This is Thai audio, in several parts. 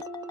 แ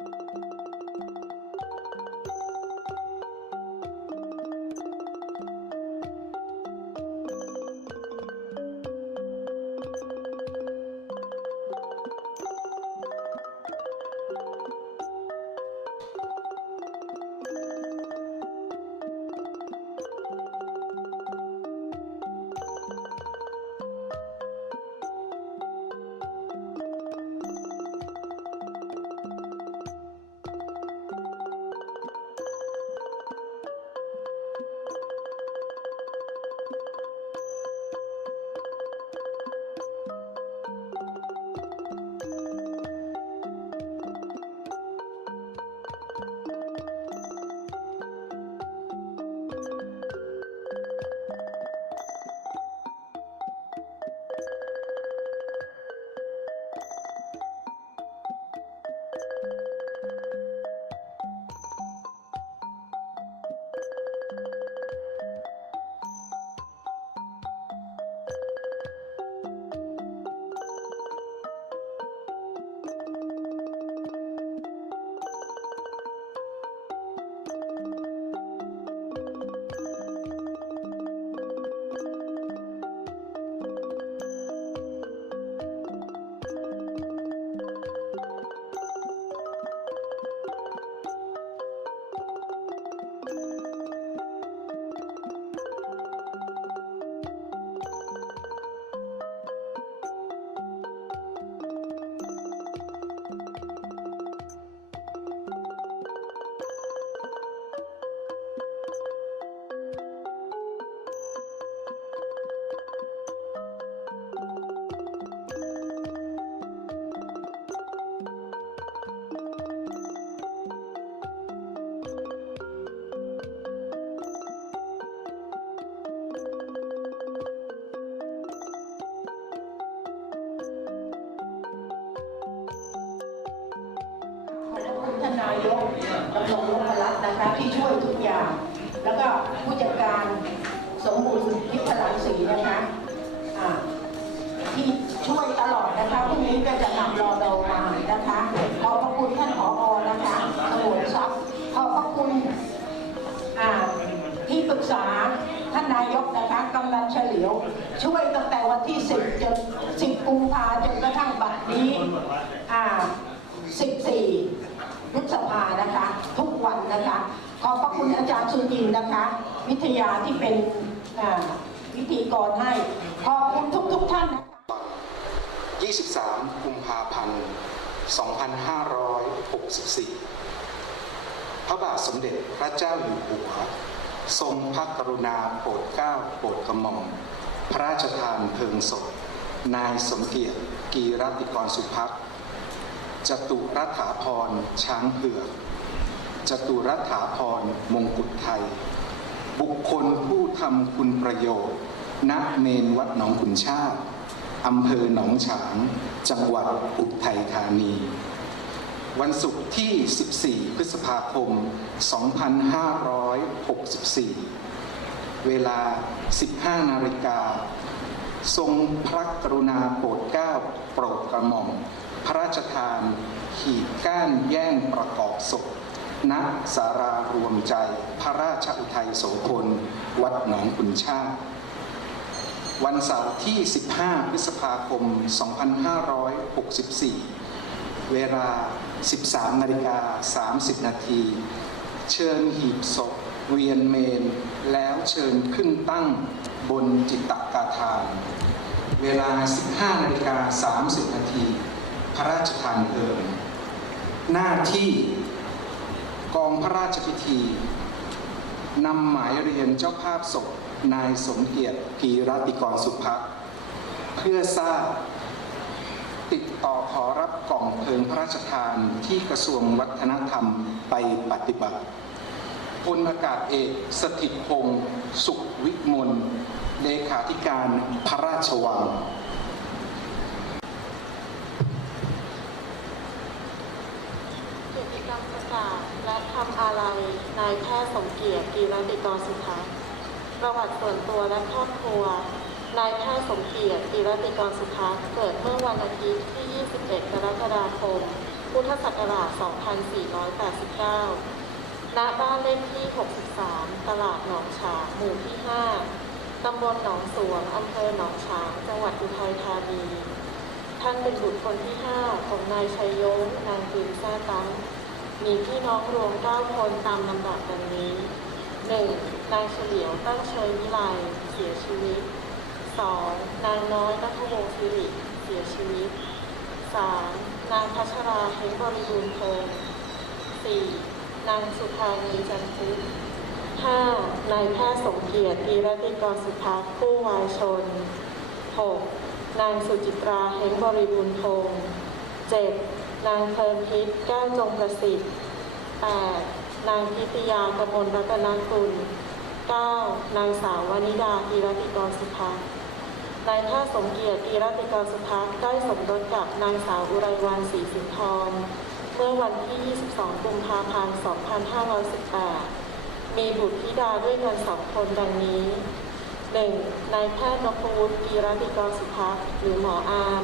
ดำรงนพรัตน์นะคะที่ช่วยทุกอย่าง แล้วก็ผู้จัดการสมบูรณ์ทิพลังศรีนะคะที่ช่วยตลอดนะคะพรุ่งนี้ก็จะนำรอเรามานะคะขอบพระคุณท่านผอนะคะสมวนทรัพย์ขอบพระคุณที่ปรึกษาท่านนายกนะคะกำนันเฉลียว ช่วยตั้งแต่วันที่ 10 จน 10 กุมภาจนกระทั่งบัดนี้ 14พฤษภา นะคะขอบพระคุณอาจารย์สุจินนะคะ วิทยาที่เป็นวิธีกรให้ขอบคุณทุกๆท่านนะคะ23 กุมภาพันธ์ 2564 พระบาทสมเด็จพระเจ้าอยู่หัว ทรงพระกรุณาโปรดเกล้าโปรดกระหม่อม พระราชทานเพลิงศพ นายสมเกียรติกีรติกรสุภักจตุรัฐาพรช้างเผือก จตุรัฐาพรมงกุฎไทย บุคคลผู้ทำคุณประโยชน์ ณเมนวัดหนองขุนชาติอำเภอหนองฉาง จังหวัดอุทัยธานี วันศุกร์ที่ 14 พฤษภาคม 2564 เวลา 15 นาฬิกา ทรงพระกรุณาโปรดเกล้าโปรดกระหม่อม พระราชทานขีดก้านแย่งประกอบศพ ณสารารวมใจ พระราชอุทัยโสพล วัดหนองขุนชาติ วันเสาร์ที่ 15 พฤษภาคม 2564 เวลา 13นาฬิกา30 นาที เชิญหีบศพเวียนเมน แล้วเชิญขึ้นตั้งบนจิตตกาทาน เวลา 15นาฬิกา30 นาที พระราชทานเพลิงหน้าที่ กองพระราชพิธีนำหมายเรียนเจ้าภาพศพนายสมเกียรติกีรติกรสุภักเพื่อทราบ ติดต่อขอรับกล่องเพลิงพระราชทานที่กระทรวงวัฒนธรรมไปปฏิบัติพลอากาศเอกสถิตพงศ์สุขวิมลเลขาธิการพระราชวัง กิจกรประกาศและทำอาลัยนายแพทย์สมเกียรติกีรติกรสุภักดิ์ประวัติส่วนตัวและครอบครัวนายแพทย์สมเกียรติกีรติกรสุภักดิ์เกิดเมื่อวันอาทิตย์ที่ 21 กรกฎาคม พุทธศักราช 2489 ณ บ้านเลขที่ 63 ตลาดหนองฉางหมู่ที่ 5 ตำบลหนองสวง อำเภอหนองฉาง จังหวัดอุทัยธานีท่านเป็นบุตรคนที่ 5 ของนายชัยยงนางปืนแซ่ตัง มีพี่น้องรวม9คนตามลำดับดังนี้ 1. นางเฉลียวตั้งเชยวิไลเสียชีวิต 2. นางน้อยนัทวงศิริเสียชีวิต 3. นางพัชราเฮงบริบูรณ์พงศ์ 4. นางสุธานีจันทึก 5. นายแพทย์สมเกียรติกีรติกรสุภักผู้วายชน 6. นางสุจิตราเฮงบริบูรณ์พงศ์ 7. นางเพลินพิษแก้วจงประสิทธิ์ 8. นางพิตยากมลรัตนกุล 9. นางสาววนิดากีรติกรสุภักดิ์นายแพทย์สมเกียรติกีรติกรสุภักดิ์ได้สมรสกับนางสาวอุไรวันศรีสินทรเมื่อวันที่ 22 กุมภาพันธ์ 2518 มีบุตรธิดาด้วยกันสองคนดังนี้ 1. นายแพทย์นพวุฒิกีรติกรสุภักดิ์หรือหมออาม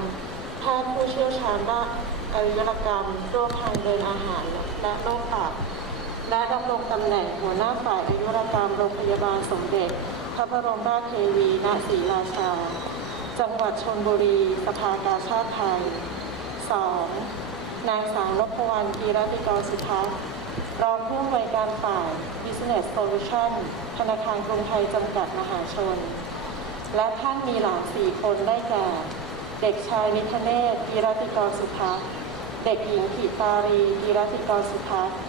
แพทย์ผู้เชี่ยวชาญด้าน อายุรกรรมโรคทางเดินอาหารและโรคตับและดำรงตำแหน่งหัวหน้าฝ่ายอายุรกรรมโรงพยาบาลสมเด็จ พระบรมราชเทวีณศรีราชา จังหวัดชนบุรี สภากาชาติไทย 2. นางสาวนพวรรณกีรติกรสุทัศน์รองผู้อำนวยการฝ่าย Business Solution ธนาคารกรุงไทยจำกัดมหาชน และท่านมีหลานสี่คนได้แก่ เด็กชายนิทเนศกีรติกรสุทัศน์ เด็กหญิงถิตารีกีรติกรสุทัศน์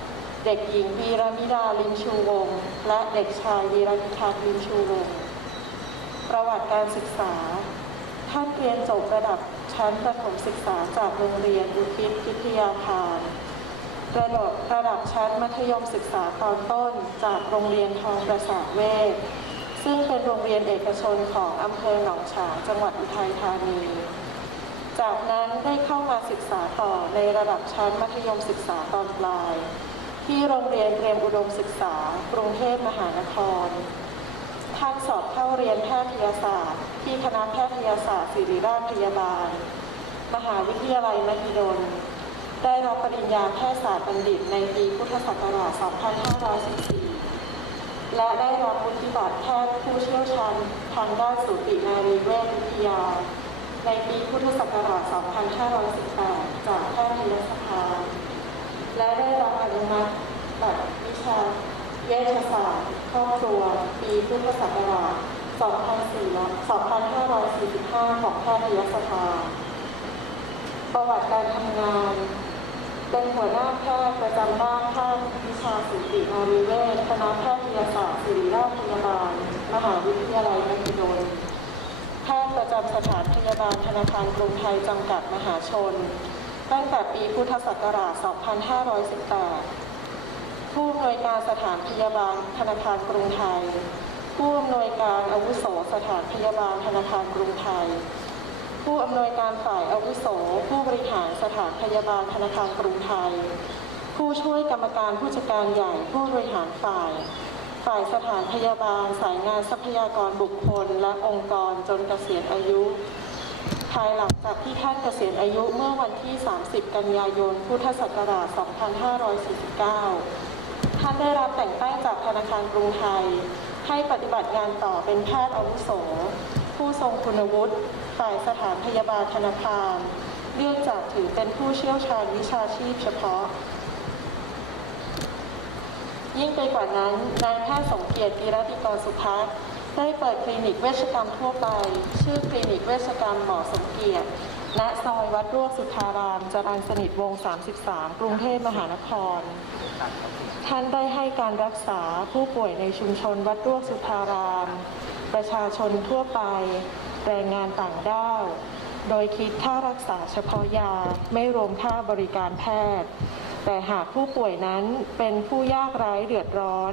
เด็กหญิงวีรมิดาลิมชูวงศ์และเด็กชายวีรพิทักษ์ลิมชูวงศ์ประวัติการศึกษา ท่านเรียนจบระดับชั้นประถมศึกษาจากโรงเรียนอุทิศพิทยาคารระดับระดับชั้นมัธยมศึกษาตอนต้นจากโรงเรียนทองประสาทเวชซึ่งเป็นโรงเรียนเอกชนของอำเภอหนองฉางจังหวัดอุทัยธานี จากนั้นได้เข้ามาศึกษาต่อในระดับชั้นมัธยมศึกษาตอนปลาย ที่โรงเรียนเตรียมอุดมศึกษากรุงเทพมหานครท่านสอบเข้าเรียนแพทยศาสตร์ ที่คณะแพทยศาสตร์ศิริราชพยาบาล มหาวิทยาลัยมหิดล ได้รับปริญญาแพทยศาสตร์บัณฑิตในปีพุทธศักราช 2514 และได้รับวุฒิบัตรแพทย์ผู้เชี่ยวชาญทางด้านสูตินารีเวชวิทยา ในปีพุทธศักราช 2518 จากแพทยสภา และได้รับอนุมัติบัตรวิชาเวชศาสตร์ครอบครัว ปีพุทธศักราช 2545 ของแพทยสภา ประวัติการทำงาน เป็นหัวหน้าแพทย์ประจำด้านภาควิชาสูตินารีเวชคณะแพทยศาสตร์ศิริราชพยาบาล มหาวิทยาลัยมหิดล แพทย์ประจำสถานพยาบาลธนาคารกรุงไทยจำกัดมหาชน ตั้งแต่ปีพุทธศักราช 2518 ผู้อำนวยการสถานพยาบาลธนาคารกรุงไทย ผู้อำนวยการอาวุโสสถานพยาบาลธนาคารกรุงไทย ผู้อำนวยการฝ่ายอาวุโส ผู้บริหารสถานพยาบาลธนาคารกรุงไทย ผู้ช่วยกรรมการผู้จัดการใหญ่ผู้บริหารฝ่าย ฝ่ายสถานพยาบาล สายงานทรัพยากรบุคคล และองค์กรจนเกษียณอายุ ภายหลังจากที่ท่านเกษียณอายุเมื่อวันที่ 30 กันยายน พุทธศักราช 2549 ท่านได้รับแต่งตั้งจากธนาคารกรุงไทย ให้ปฏิบัติงานต่อเป็นแพทย์อาวุโส ผู้ทรงคุณวุฒิ ฝ่ายสถานพยาบาลธนาคาร เนื่องจากถือเป็นผู้เชี่ยวชาญวิชาชีพเฉพาะ ยิ่งไปกว่านั้นนายแพทย์สมเกียรติกีรติกรสุภักดิ์ได้เปิดคลินิกเวชกรรมทั่วไป ชื่อคลินิกเวชกรรมหมอสมเกียรติณซอยวัดรวกสุทธารามจรัญสนิทวง 33 กรุงเทพมหานคร ท่านได้ให้การรักษาผู้ป่วยในชุมชนวัดรวกสุทธาราม ประชาชนทั่วไป แรงงานต่างด้าว โดยคิดค่ารักษาเฉพาะยาไม่รวมค่าบริการแพทย์ แต่หากผู้ป่วยนั้นเป็นผู้ยากไร้เดือดร้อน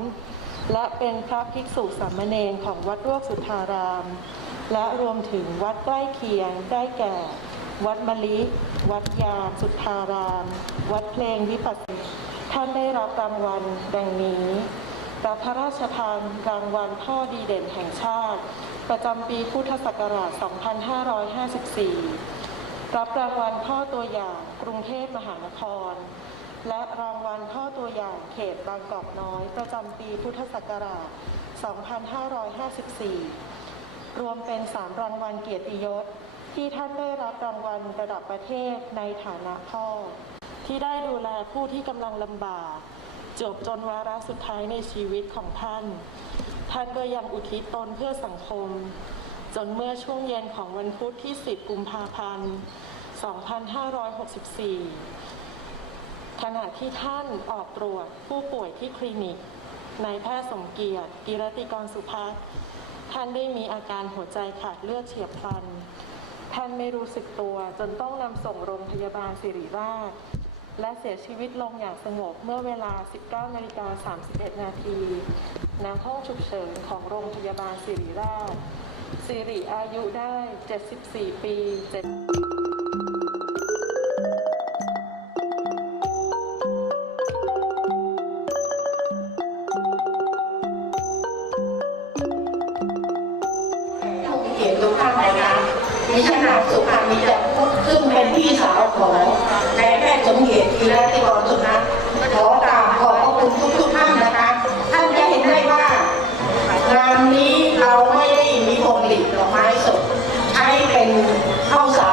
และเป็นพระภิกษุสามเณรของวัดรวกสุทธาราม และรวมถึงวัดใกล้เคียงได้แก่ วัดมะลิ วัดยาสุทธาราม วัดเพลงวิปัสสนาท่านได้รับรางวัลดังนี้รับพระราชทานรางวัลพ่อดีเด่นแห่งชาติ ประจำปีพุทธศักราช 2554 รับรางวัลพ่อตัวอย่างกรุงเทพมหานคร และรางวัลข้อตัวอย่างเขตบางกอกน้อย ประจำปีพุทธศักราช 2554 รวมเป็น 3 รางวัลเกียรติยศ ที่ท่านได้รับรางวัลระดับประเทศในฐานะพ่อ ที่ได้ดูแลผู้ที่กำลังลำบาก จบจนวาระสุดท้ายในชีวิตของท่าน ท่านก็ยังอุทิศตนเพื่อสังคม จนเมื่อช่วงเย็นของวันพุธที่ 10 กุมภาพันธ์ 2564 ขณะที่ท่านออกตรวจผู้ป่วยที่คลินิกนายแพทย์สมเกียรติกิรติกรสุภักท่านได้มีอาการหัวใจขาดเลือดเฉียบพลัน ท่านไม่รู้สึกตัวจนต้องนำส่งโรงพยาบาลสิริราช และเสียชีวิตลงอย่างสงบเมื่อเวลา 19นาฬิกา31 นาทีณห้องฉุกเฉินของโรงพยาบาลสิริราชสิริอายุได้ 74 ปี7 กียรติทุกท่านนะคะดิฉันางสุภามีจักพุทซึ่งเป็นพี่สาวของนายแพทย์สมเกียรติกีฬาติกจุดนะขอกราบขอบพระคุณทุกทุกท่านนะคะ ท่านจะเห็นได้ว่างานนี้เราไม่ได้มีพงหลีดดอกไม้สด ใช้เป็นข้าวสาร